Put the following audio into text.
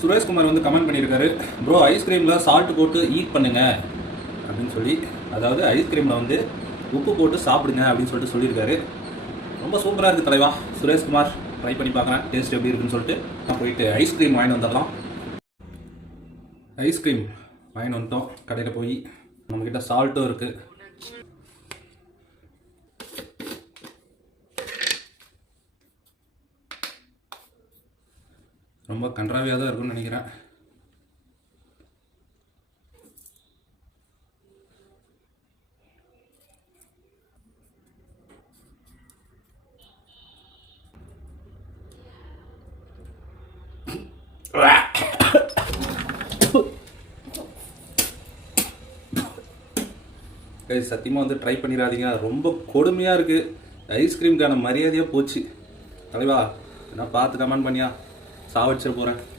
சுரேஷ்குமார் வந்து கமெண்ட் பண்ணியிருக்காரு, bro ஐஸ்கிரீமில் salt போட்டு ஈட் பண்ணுங்க அப்படின்னு சொல்லி, அதாவது ஐஸ்கிரீமில் வந்து உப்பு போட்டு சாப்பிடுங்க அப்படின்னு சொல்லிட்டு சொல்லியிருக்காரு. ரொம்ப சூப்பராக இருக்குது தலைவா. சுரேஷ்குமார் ட்ரை பண்ணி பார்க்குறேன் டேஸ்ட் எப்படி இருக்குன்னு சொல்லிட்டு. நான் போயிட்டு ஐஸ்கிரீம் வாங்கிட்டு வந்துடலாம். ஐஸ்கிரீம் வாங்கிட்டு வந்துட்டோம் கடையில் போய். நம்மக்கிட்ட சால்ட்டும் இருக்குது. ரொம்ப கன்றாவியாக தான் இருக்குன்னு நினைக்கிறேன். சத்தியமாக வந்து ட்ரை பண்ணிடாதீங்க, ரொம்ப கொடுமையாக இருக்குது. ஐஸ்கிரீமுக்கான மரியாதையாக போச்சு தலைவா. நான் பார்த்து கமெண்ட் பண்ணியா சாவடிச்சிட போகிறேன்.